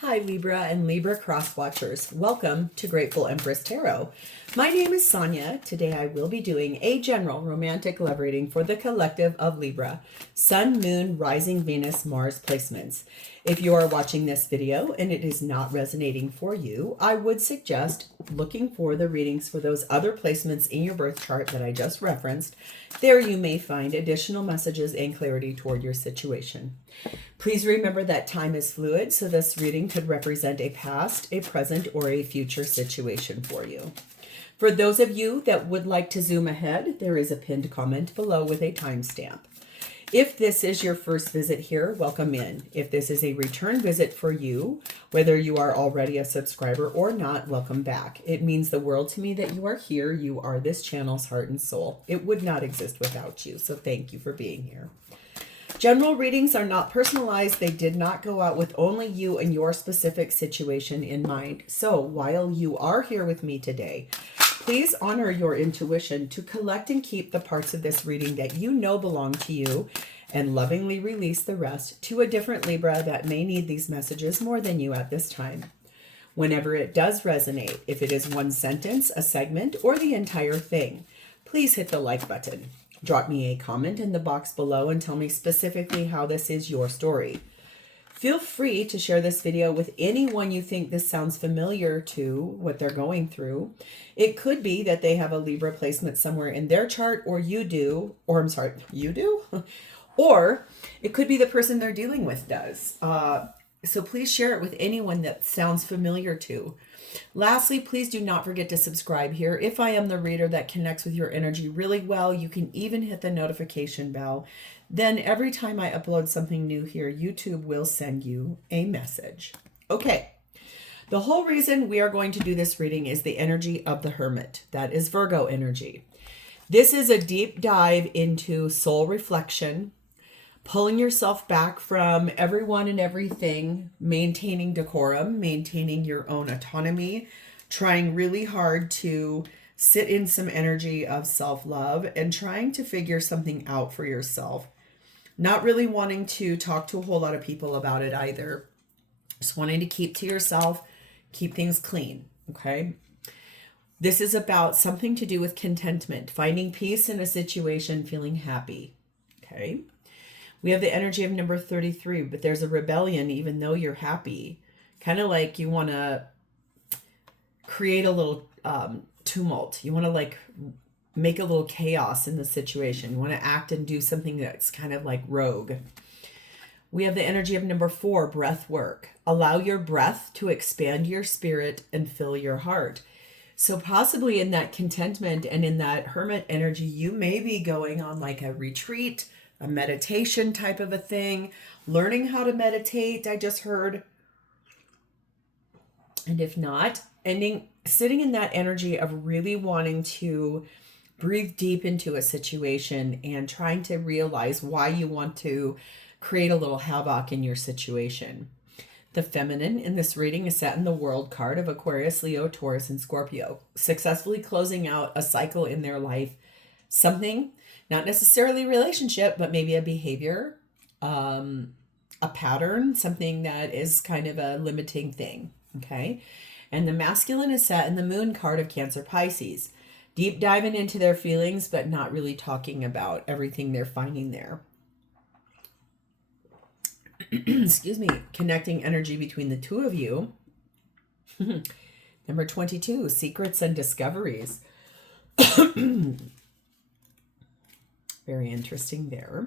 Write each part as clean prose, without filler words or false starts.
Hi Libra and Libra cross watchers. Welcome to Grateful Empress Tarot. My name is Sonia. Today I will be doing a general romantic love reading for the collective of Libra, Sun, Moon, Rising, Venus, Mars placements. If you are watching this video and it is not resonating for you, I would suggest looking for the readings for those other placements in your birth chart that I just referenced. There you may find additional messages and clarity toward your situation. Please remember that time is fluid, so this reading could represent a past, a present, or a future situation for you. For those of you that would like to zoom ahead, there is a pinned comment below with a timestamp. If this is your first visit here, welcome in. If this is a return visit for you, whether you are already a subscriber or not, welcome back. It means the world to me that you are here. You are this channel's heart and soul. It would not exist without you, so thank you for being here. General readings are not personalized. They did not go out with only you and your specific situation in mind. So while you are here with me today, please honor your intuition to collect and keep the parts of this reading that you know belong to you and lovingly release the rest to a different Libra that may need these messages more than you at this time. Whenever it does resonate, if it is one sentence, a segment, or the entire thing, please hit the like button. Drop me a comment in the box below and tell me specifically how this is your story. Feel free to share this video with anyone you think this sounds familiar to what they're going through. It could be that they have a Libra placement somewhere in their chart, or you do, or I'm sorry, you do? Or it could be the person they're dealing with does. So please share it with anyone that sounds familiar to. Lastly, please do not forget to subscribe here. If I am the reader that connects with your energy really well, you can even hit the notification bell. Then every time I upload something new here, YouTube will send you a message. Okay, the whole reason we are going to do this reading is the energy of the Hermit. That is Virgo energy. This is a deep dive into soul reflection, pulling yourself back from everyone and everything, maintaining decorum, maintaining your own autonomy, trying really hard to sit in some energy of self-love and trying to figure something out for yourself. Not really wanting to talk to a whole lot of people about it either. Just wanting to keep to yourself, keep things clean, okay? This is about something to do with contentment, finding peace in a situation, feeling happy, okay? We have the energy of number 33, but there's a rebellion even though you're happy. Kind of like you want to create a little tumult. You want to like make a little chaos in the situation. You want to act and do something that's kind of like rogue. We have the energy of number 4, breath work. Allow your breath to expand your spirit and fill your heart. So possibly in that contentment and in that hermit energy, you may be going on like a retreat, a meditation type of a thing, learning how to meditate, I just heard. And if not, sitting in that energy of really wanting to breathe deep into a situation and trying to realize why you want to create a little havoc in your situation. The feminine in this reading is set in the World card of Aquarius, Leo, Taurus, and Scorpio, successfully closing out a cycle in their life. Something, not necessarily a relationship, but maybe a behavior, a pattern, something that is kind of a limiting thing, okay? And the masculine is set in the Moon card of Cancer, Pisces. Deep diving into their feelings, but not really talking about everything they're finding there. Excuse me, connecting energy between the two of you. Number 22, secrets and discoveries. Very interesting there.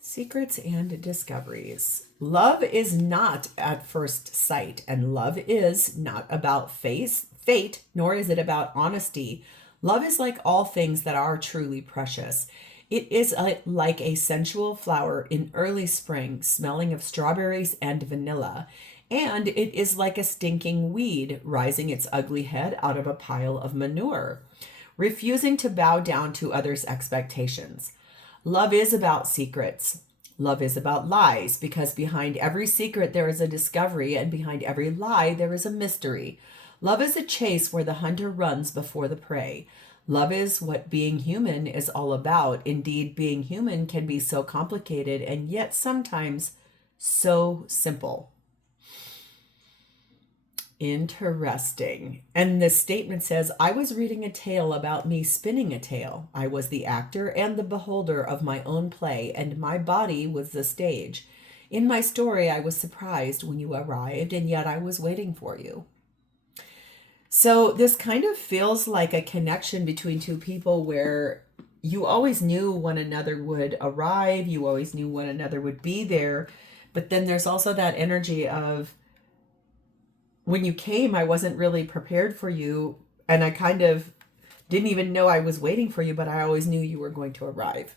Secrets and discoveries. Love is not at first sight, and love is not about fate, nor is it about honesty. Love is like all things that are truly precious. It is like a sensual flower in early spring, smelling of strawberries and vanilla. And it is like a stinking weed rising its ugly head out of a pile of manure, refusing to bow down to others' expectations. Love is about secrets. Love is about lies, because behind every secret there is a discovery, and behind every lie there is a mystery. Love is a chase where the hunter runs before the prey. Love is what being human is all about. Indeed, being human can be so complicated and yet sometimes So simple. Interesting. And the statement says, I was reading a tale about me spinning a tale. I was the actor and the beholder of my own play, and my body was the stage. In my story, I was surprised when you arrived, and yet I was waiting for you. So this kind of feels like a connection between two people where you always knew one another would arrive, you always knew one another would be there, but then there's also that energy of, when you came, I wasn't really prepared for you, and I kind of didn't even know I was waiting for you, but I always knew you were going to arrive.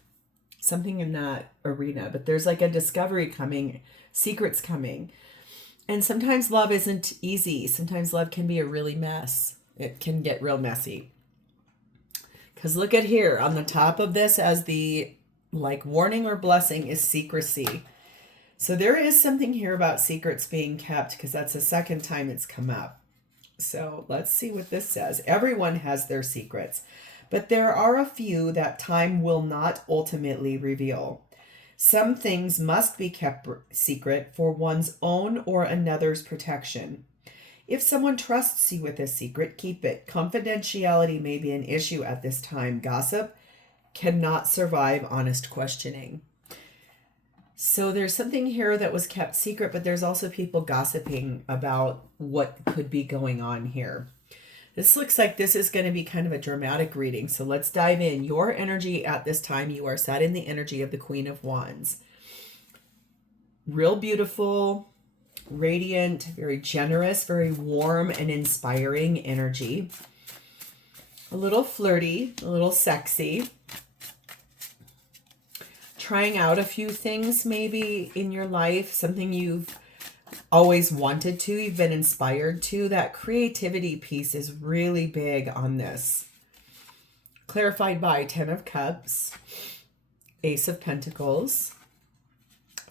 Something in that arena. But there's like a discovery coming, secrets coming. And sometimes love isn't easy. Sometimes love can be a really mess. It can get real messy. Because look at here, on the top of this as the like warning or blessing is secrecy. So there is something here about secrets being kept, because that's the second time it's come up. So let's see what this says. Everyone has their secrets, but there are a few that time will not ultimately reveal. Some things must be kept secret for one's own or another's protection. If someone trusts you with a secret, keep it. Confidentiality may be an issue at this time. Gossip cannot survive honest questioning. So there's something here that was kept secret, but there's also people gossiping about what could be going on here. This looks like this is going to be kind of a dramatic reading. So let's dive in. Your energy at this time, you are set in the energy of the Queen of Wands. Real beautiful, radiant, very generous, very warm and inspiring energy. A little flirty, a little sexy. Trying out a few things maybe in your life, something you've always wanted to, you've been inspired to. That creativity piece is really big on this. Clarified by 10 of Cups, Ace of Pentacles,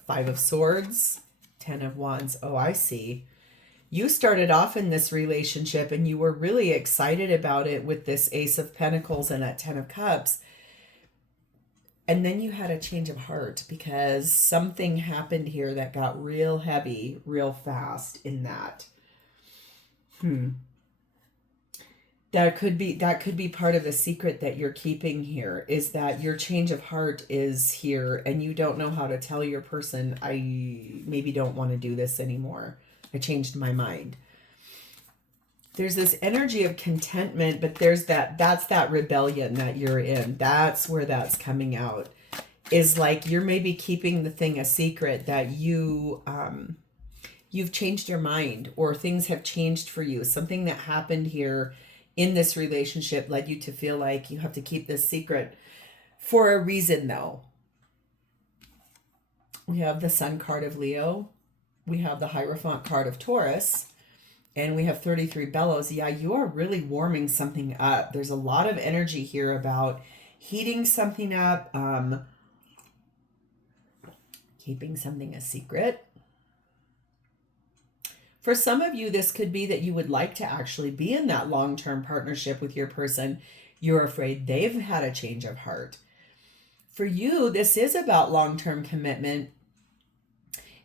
5 of Swords, 10 of Wands. Oh, I see. You started off in this relationship and you were really excited about it with this Ace of Pentacles and that 10 of Cups. And then you had a change of heart because something happened here that got real heavy, real fast in that. That could be part of the secret that you're keeping here, is that your change of heart is here and you don't know how to tell your person, I maybe don't want to do this anymore. I changed my mind. There's this energy of contentment, but that's that rebellion that you're in. That's where that's coming out. Is like you're maybe keeping the thing a secret that you've changed your mind, or things have changed for you. Something that happened here in this relationship led you to feel like you have to keep this secret for a reason, though. We have the Sun card of Leo. We have the Hierophant card of Taurus. And we have 33 bellows. Yeah, you are really warming something up. There's a lot of energy here about heating something up, keeping something a secret. For some of you, this could be that you would like to actually be in that long-term partnership with your person. You're afraid they've had a change of heart. For you, this is about long-term commitment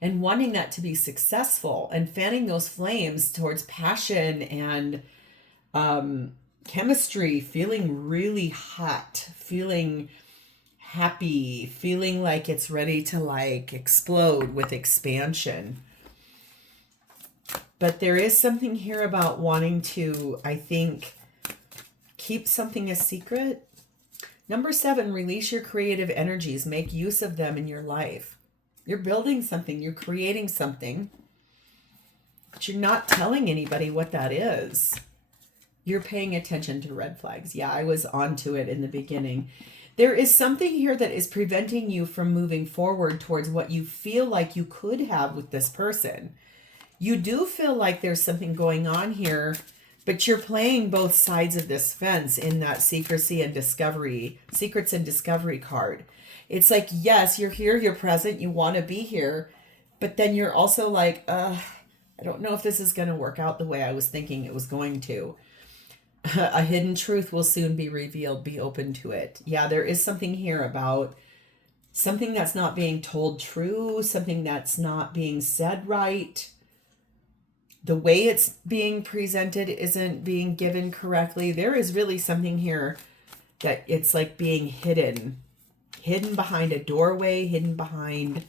and wanting that to be successful and fanning those flames towards passion and chemistry, feeling really hot, feeling happy, feeling like it's ready to like explode with expansion. But there is something here about wanting to, I think, keep something a secret. Number 7, release your creative energies. Make use of them in your life. You're building something, you're creating something, but you're not telling anybody what that is. You're paying attention to red flags. Yeah, I was onto it in the beginning. There is something here that is preventing you from moving forward towards what you feel like you could have with this person. You do feel like there's something going on here, but you're playing both sides of this fence in that secrecy and discovery, secrets and discovery card. It's like, yes, you're here, you're present, you want to be here, but then you're also like, I don't know if this is going to work out the way I was thinking it was going to. A hidden truth will soon be revealed. Be open to it. Yeah, there is something here about something that's not being told true, something that's not being said right. The way it's being presented isn't being given correctly. There is really something here that it's like being hidden behind a doorway, hidden behind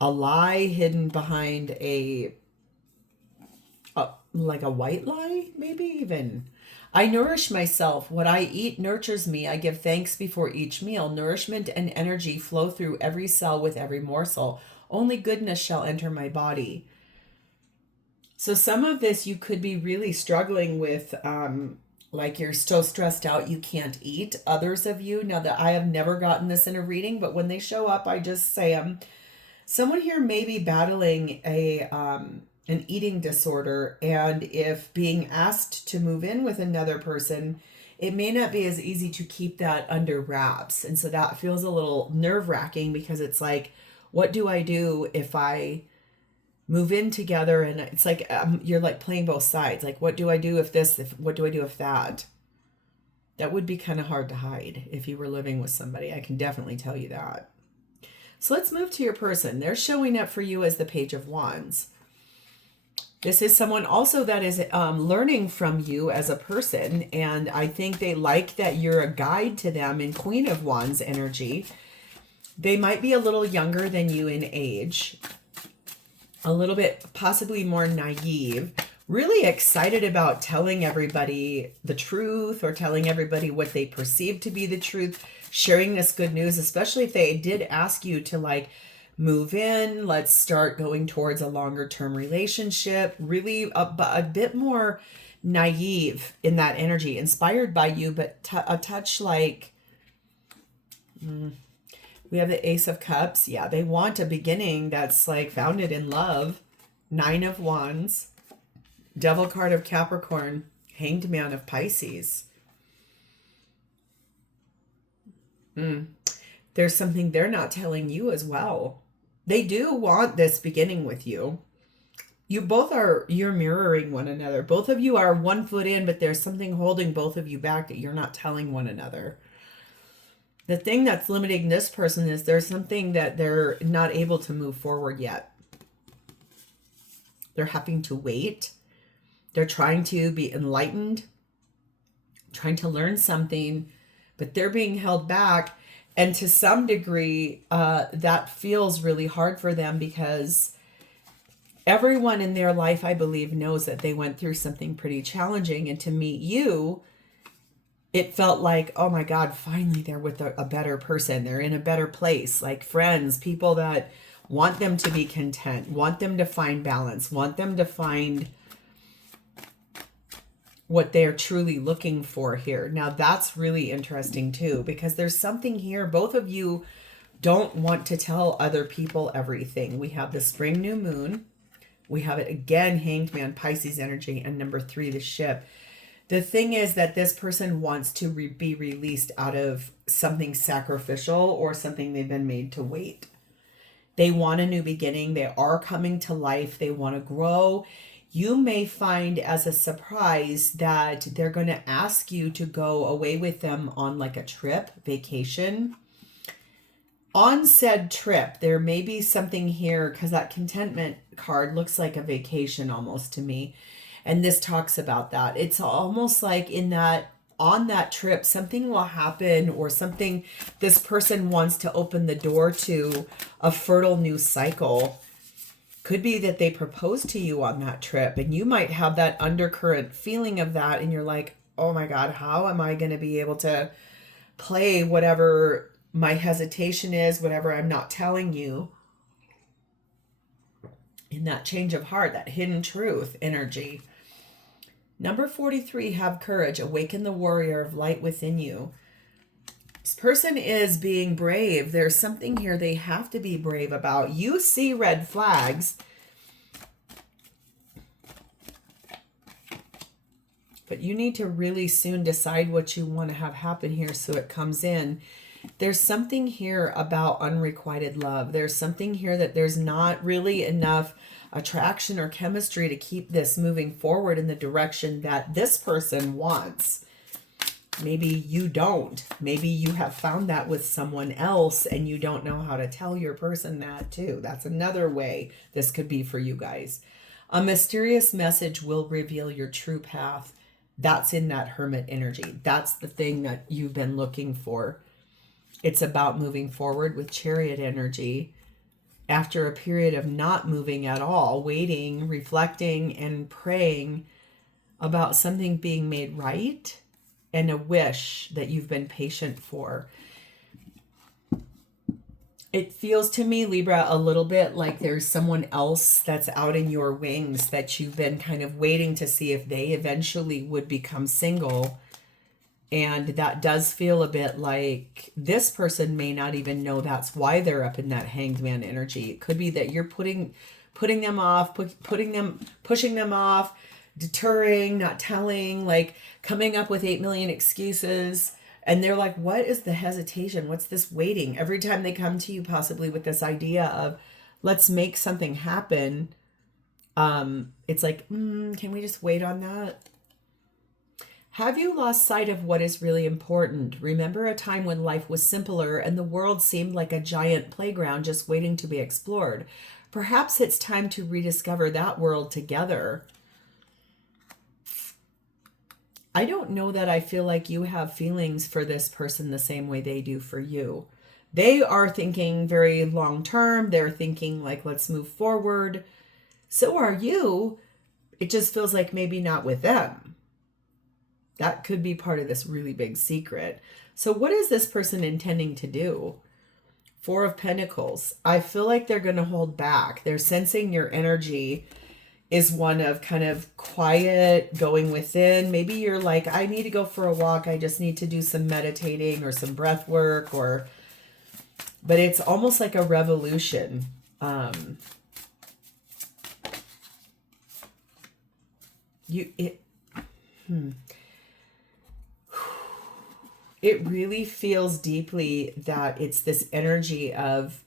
a lie, hidden behind a like a white lie, maybe even. I nourish myself. What I eat nurtures me. I give thanks before each meal. Nourishment and energy flow through every cell with every morsel. Only goodness shall enter my body. So some of this you could be really struggling with, like you're so stressed out you can't eat. Others of you, now that I have never gotten this in a reading, but when they show up, I just say them. Someone here may be battling an eating disorder, and if being asked to move in with another person, it may not be as easy to keep that under wraps. And so that feels a little nerve-wracking, because it's like, what do I do if I move in together? And it's like you're like playing both sides. Like, what do I do if this, what do I do if that? That would be kind of hard to hide if you were living with somebody. I can definitely tell you that. So let's move to your person. They're showing up for you as the Page of Wands. This is someone also that is learning from you as a person, and I think they like that you're a guide to them in Queen of Wands energy. They might be a little younger than you in age, a little bit possibly more naive, really excited about telling everybody the truth, or telling everybody what they perceive to be the truth, sharing this good news, especially if they did ask you to like move in, let's start going towards a longer term relationship. Really a bit more naive in that energy, inspired by you, but a touch like, we have the Ace of Cups. Yeah, they want a beginning that's like founded in love. 9 of Wands, Devil card of Capricorn, Hanged Man of Pisces. There's something they're not telling you as well. They do want this beginning with you. You both are, you're mirroring one another. Both of you are 1 foot in, but there's something holding both of you back that you're not telling one another. The thing that's limiting this person is there's something that they're not able to move forward yet. They're having to wait. They're trying to be enlightened, trying to learn something, but they're being held back. And to some degree, that feels really hard for them, because everyone in their life, I believe, knows that they went through something pretty challenging. And to meet you, it felt like, oh my God, finally they're with a better person. They're in a better place, like friends, people that want them to be content, want them to find balance, want them to find what they're truly looking for here. Now that's really interesting too, because there's something here. Both of you don't want to tell other people everything. We have the spring new moon. We have it again, Hanged Man, Pisces energy, and number 3, the Ship. The thing is that this person wants to be released out of something sacrificial or something they've been made to wait. They want a new beginning. They are coming to life. They want to grow. You may find as a surprise that they're going to ask you to go away with them on like a trip, vacation. On said trip, there may be something here, because that Contentment card looks like a vacation almost to me. And this talks about that. It's almost like in that, on that trip, something will happen, or something, this person wants to open the door to a fertile new cycle. Could be that they propose to you on that trip, and you might have that undercurrent feeling of that, and you're like, oh my God, how am I going to be able to play whatever my hesitation is, whatever I'm not telling you, in that change of heart, that hidden truth energy. Number 43, have courage, awaken the warrior of light within you. This person is being brave. There's something here they have to be brave about. You see red flags, but you need to really soon decide what you want to have happen here so it comes in. There's something here about unrequited love. There's something here that there's not really enough attraction or chemistry to keep this moving forward in the direction that this person wants. Maybe you don't. Maybe you have found that with someone else and you don't know how to tell your person that too. That's another way this could be for you guys. A mysterious message will reveal your true path. That's in that hermit energy. That's the thing that you've been looking for. It's about moving forward with chariot energy after a period of not moving at all, waiting, reflecting, and praying about something being made right and a wish that you've been patient for. It feels to me, Libra, a little bit like there's someone else that's out in your wings that you've been kind of waiting to see if they eventually would become single. And that does feel a bit like this person may not even know that's why they're up in that hanged man energy. It could be that you're putting them off, pushing them off, deterring, not telling, like coming up with 8 million excuses. And they're like, what is the hesitation? What's this waiting? Every time they come to you possibly with this idea of let's make something happen, it's like, can we just wait on that? Have you lost sight of what is really important? Remember a time when life was simpler and the world seemed like a giant playground just waiting to be explored. Perhaps it's time to rediscover that world together. I don't know that I feel like you have feelings for this person the same way they do for you. They are thinking very long term. They're thinking like, let's move forward. So are you. It just feels like maybe not with them. That could be part of this really big secret. So what is this person intending to do? 4 of Pentacles. I feel like they're going to hold back. They're sensing your energy is one of kind of quiet, going within. Maybe you're like, I need to go for a walk. I just need to do some meditating or some breath work, but it's almost like a revolution. It really feels deeply that it's this energy of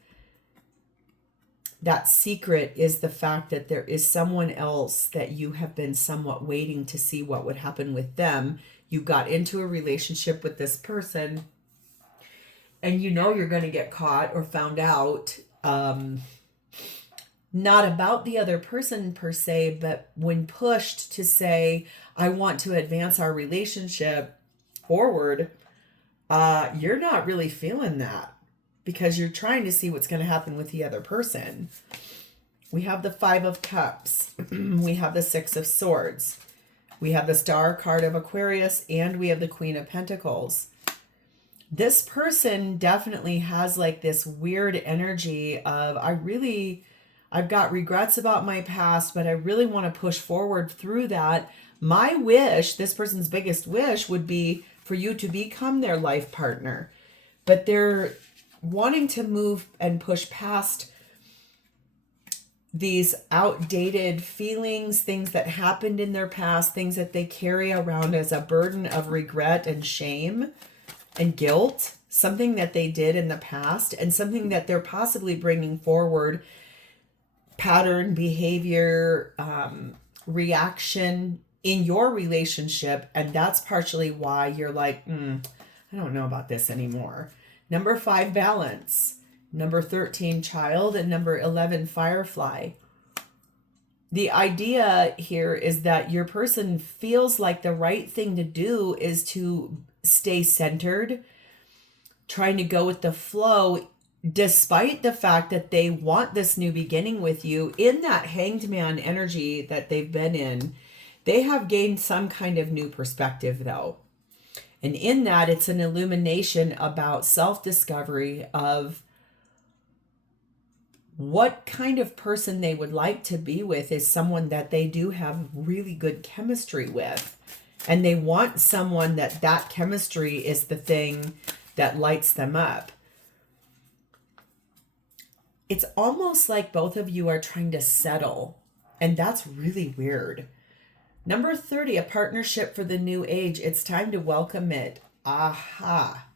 that secret is the fact that there is someone else that you have been somewhat waiting to see what would happen with them. You got into a relationship with this person and you know you're going to get caught or found out. Not about the other person per se, but when pushed to say, I want to advance our relationship forward, you're not really feeling that because you're trying to see what's going to happen with the other person. We have the 5 of Cups. We have the 6 of Swords. We have the Star card of Aquarius, and we have the Queen of Pentacles. This person definitely has like this weird energy of, I've got regrets about my past, but I really want to push forward through that. My wish, this person's biggest wish, would be for you to become their life partner. But they're wanting to move and push past these outdated feelings, things that happened in their past, things that they carry around as a burden of regret and shame and guilt, something that they did in the past and something that they're possibly bringing forward, pattern, behavior, reaction in your relationship. And that's partially why you're like, I don't know about this anymore. Number 5, Balance. Number 13, Child. And number 11, Firefly. The idea here is that your person feels like the right thing to do is to stay centered, trying to go with the flow, despite the fact that they want this new beginning with you. In that hanged man energy that they've been in, they have gained some kind of new perspective though. And in that, it's an illumination about self-discovery of what kind of person they would like to be with is someone that they do have really good chemistry with. And they want someone that chemistry is the thing that lights them up. It's almost like both of you are trying to settle. And that's really weird. Number 30, a partnership for the new age. It's time to welcome it. Aha.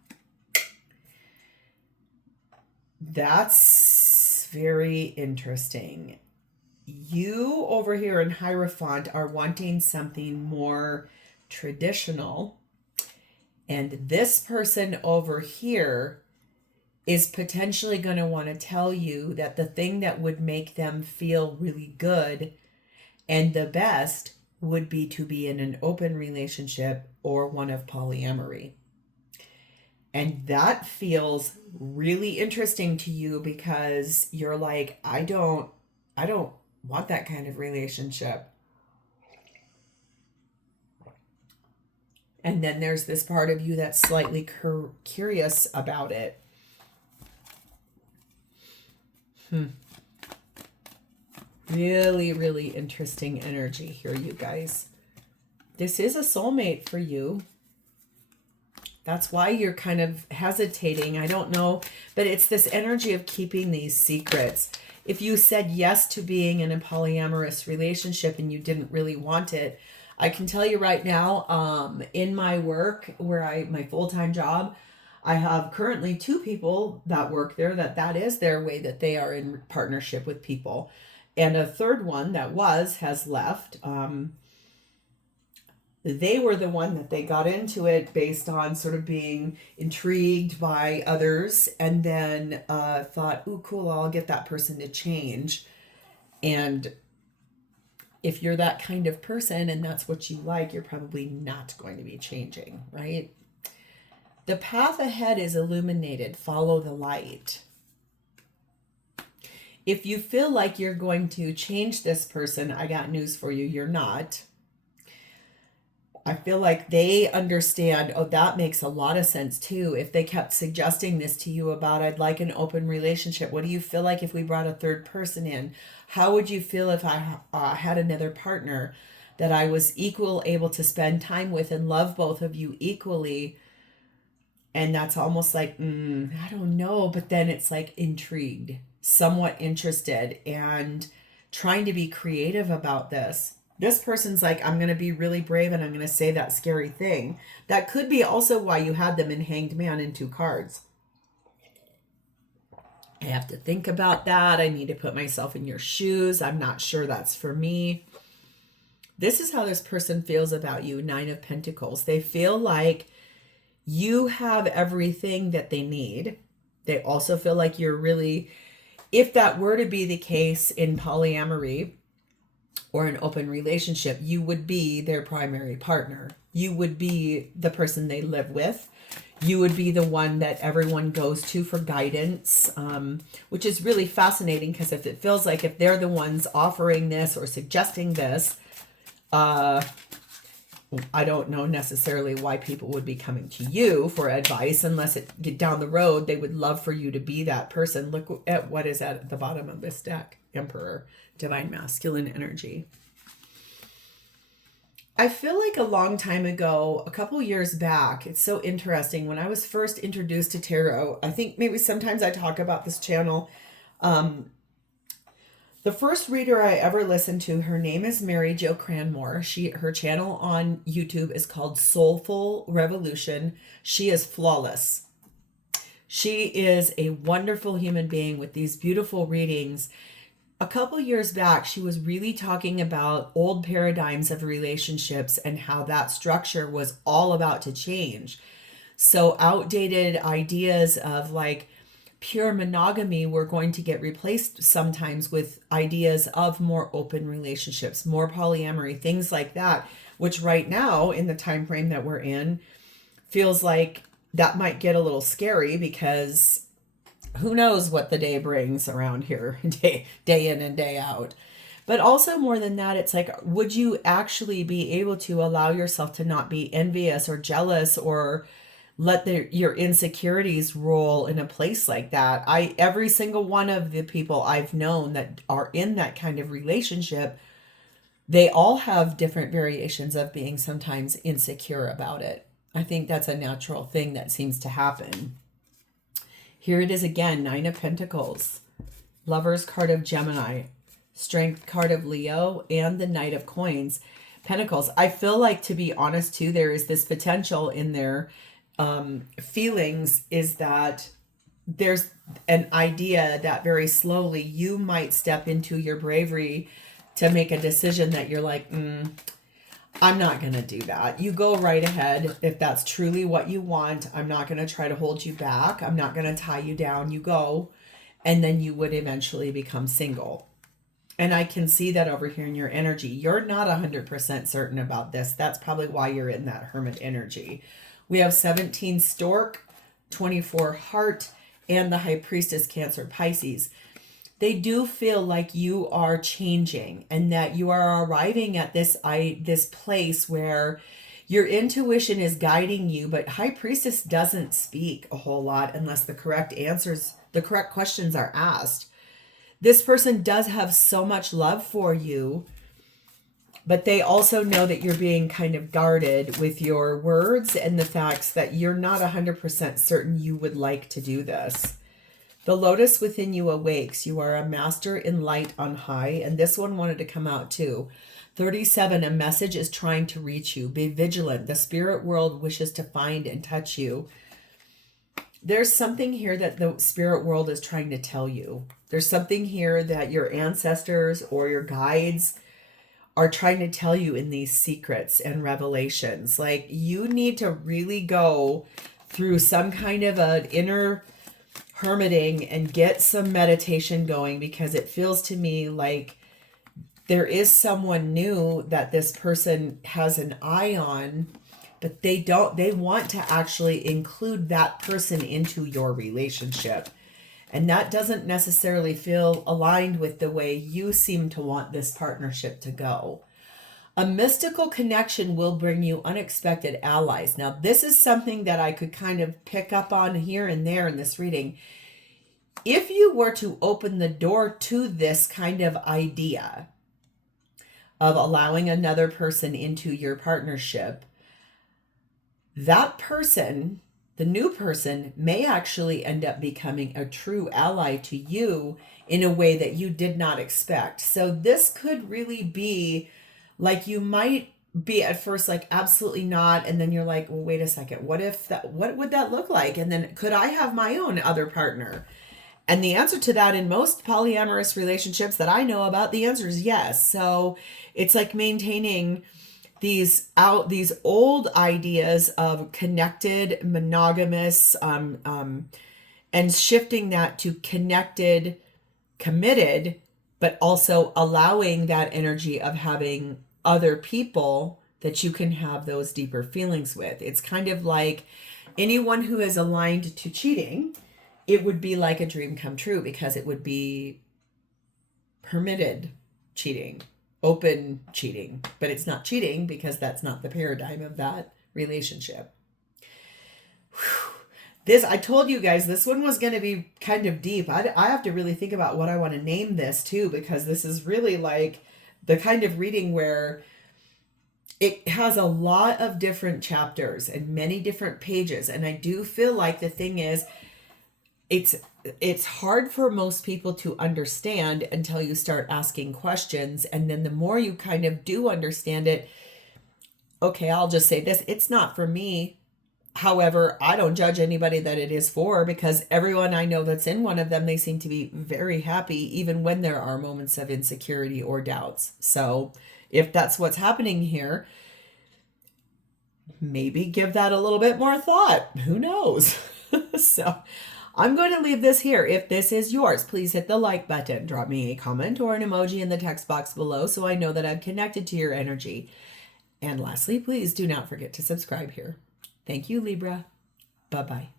That's very interesting. You over here in Hierophant are wanting something more traditional. And this person over here is potentially going to want to tell you that the thing that would make them feel really good and the best would be to be in an open relationship or one of polyamory. And that feels really interesting to you because you're like, I don't want that kind of relationship. And then there's this part of you that's slightly curious about it. Really, really interesting energy here, you guys. This is a soulmate for you. That's why you're kind of hesitating. I don't know, but it's this energy of keeping these secrets. If you said yes to being in a polyamorous relationship and you didn't really want it, I can tell you right now, in my work, my full-time job, I have currently 2 people that work there that is their way that they are in partnership with people. And a third one that has left. They were the one that they got into it based on sort of being intrigued by others and then thought, ooh, cool, I'll get that person to change. And if you're that kind of person and that's what you like, you're probably not going to be changing, right? The path ahead is illuminated. Follow the light. If you feel like you're going to change this person, I got news for you. You're not. I feel like they understand, oh, that makes a lot of sense too. If they kept suggesting this to you about, I'd like an open relationship. What do you feel like if we brought a third person in? How would you feel if I had another partner that I was able to spend time with and love both of you equally? And that's almost like, I don't know. But then it's like intrigued, somewhat interested, and trying to be creative about this. This person's like, I'm going to be really brave and I'm going to say that scary thing. That could be also why you had them in Hanged Man and 2 cards. I have to think about that. I need to put myself in your shoes. I'm not sure that's for me. This is how this person feels about you, 9 of Pentacles. They feel like you have everything that they need. They also feel like you're really, if that were to be the case in polyamory, or an open relationship, you would be their primary partner. You would be the person they live with. You would be the one that everyone goes to for guidance, which is really fascinating because if it feels like if they're the ones offering this or suggesting this, I don't know necessarily why people would be coming to you for advice unless it get down the road, they would love for you to be that person. Look at what is at the bottom of this deck. Emperor, divine masculine energy. I feel like a long time ago, a couple years back, it's so interesting. When I was first introduced to tarot, I think maybe sometimes I talk about this channel. The first reader I ever listened to, her name is Mary Jo Cranmore. Her channel on YouTube is called Soulful Revolution. She is flawless. She is a wonderful human being with these beautiful readings. A couple years back, she was really talking about old paradigms of relationships and how that structure was all about to change. So outdated ideas of like pure monogamy were going to get replaced sometimes with ideas of more open relationships, more polyamory, things like that, which right now in the time frame that we're in feels like that might get a little scary because who knows what the day brings around here, day in and day out. But also more than that, it's like, would you actually be able to allow yourself to not be envious or jealous or let your insecurities roll in a place like that? Every single one of the people I've known that are in that kind of relationship, they all have different variations of being sometimes insecure about it. I think that's a natural thing that seems to happen. Here it is again, 9 of Pentacles, Lover's card of Gemini, Strength card of Leo, and the Knight of Coins. Pentacles. I feel like, to be honest too, there is this potential in their feelings is that there's an idea that very slowly you might step into your bravery to make a decision that you're like, I'm not going to do that. You go right ahead. If that's truly what you want, I'm not going to try to hold you back. I'm not going to tie you down. You go, and then you would eventually become single. And I can see that over here in your energy. You're not 100% certain about this. That's probably why you're in that hermit energy. We have 17 stork, 24 heart, and the high priestess Cancer Pisces. They do feel like you are changing and that you are arriving at this place where your intuition is guiding you, but high priestess doesn't speak a whole lot unless the correct questions are asked. This person does have so much love for you, but they also know that you're being kind of guarded with your words and the facts that you're not 100% certain you would like to do this. The lotus within you awakes. You are a master in light on high. And this one wanted to come out too. 37, a message is trying to reach you. Be vigilant. The spirit world wishes to find and touch you. There's something here that the spirit world is trying to tell you. There's something here that your ancestors or your guides are trying to tell you in these secrets and revelations. Like, you need to really go through some kind of an inner hermiting and get some meditation going, because it feels to me like there is someone new that this person has an eye on, but they want to actually include that person into your relationship. And that doesn't necessarily feel aligned with the way you seem to want this partnership to go. A mystical connection will bring you unexpected allies. Now, this is something that I could kind of pick up on here and there in this reading. If you were to open the door to this kind of idea of allowing another person into your partnership, that person, the new person, may actually end up becoming a true ally to you in a way that you did not expect. So this could really be like, you might be at first like, absolutely not. And then you're like, well, wait a second. What would that look like? And then could I have my own other partner? And the answer to that, in most polyamorous relationships that I know about, the answer is yes. So it's like maintaining these old ideas of connected, monogamous, and shifting that to connected, committed, but also allowing that energy of having other people that you can have those deeper feelings with. It's kind of like anyone who is aligned to cheating, it would be like a dream come true, because it would be permitted cheating, open cheating, but it's not cheating because that's not the paradigm of that relationship. This, I told you guys, this one was going to be kind of deep. I have to really think about what I want to name this too, because this is really like the kind of reading where it has a lot of different chapters and many different pages. And I do feel like the thing is, it's hard for most people to understand until you start asking questions. And then the more you kind of do understand it, okay, I'll just say this, it's not for me. However, I don't judge anybody that it is for, because everyone I know that's in one of them, they seem to be very happy, even when there are moments of insecurity or doubts. So if that's what's happening here, maybe give that a little bit more thought. Who knows? So I'm going to leave this here. If this is yours, please hit the like button. Drop me a comment or an emoji in the text box below so I know that I've connected to your energy. And lastly, please do not forget to subscribe here. Thank you, Libra. Bye-bye.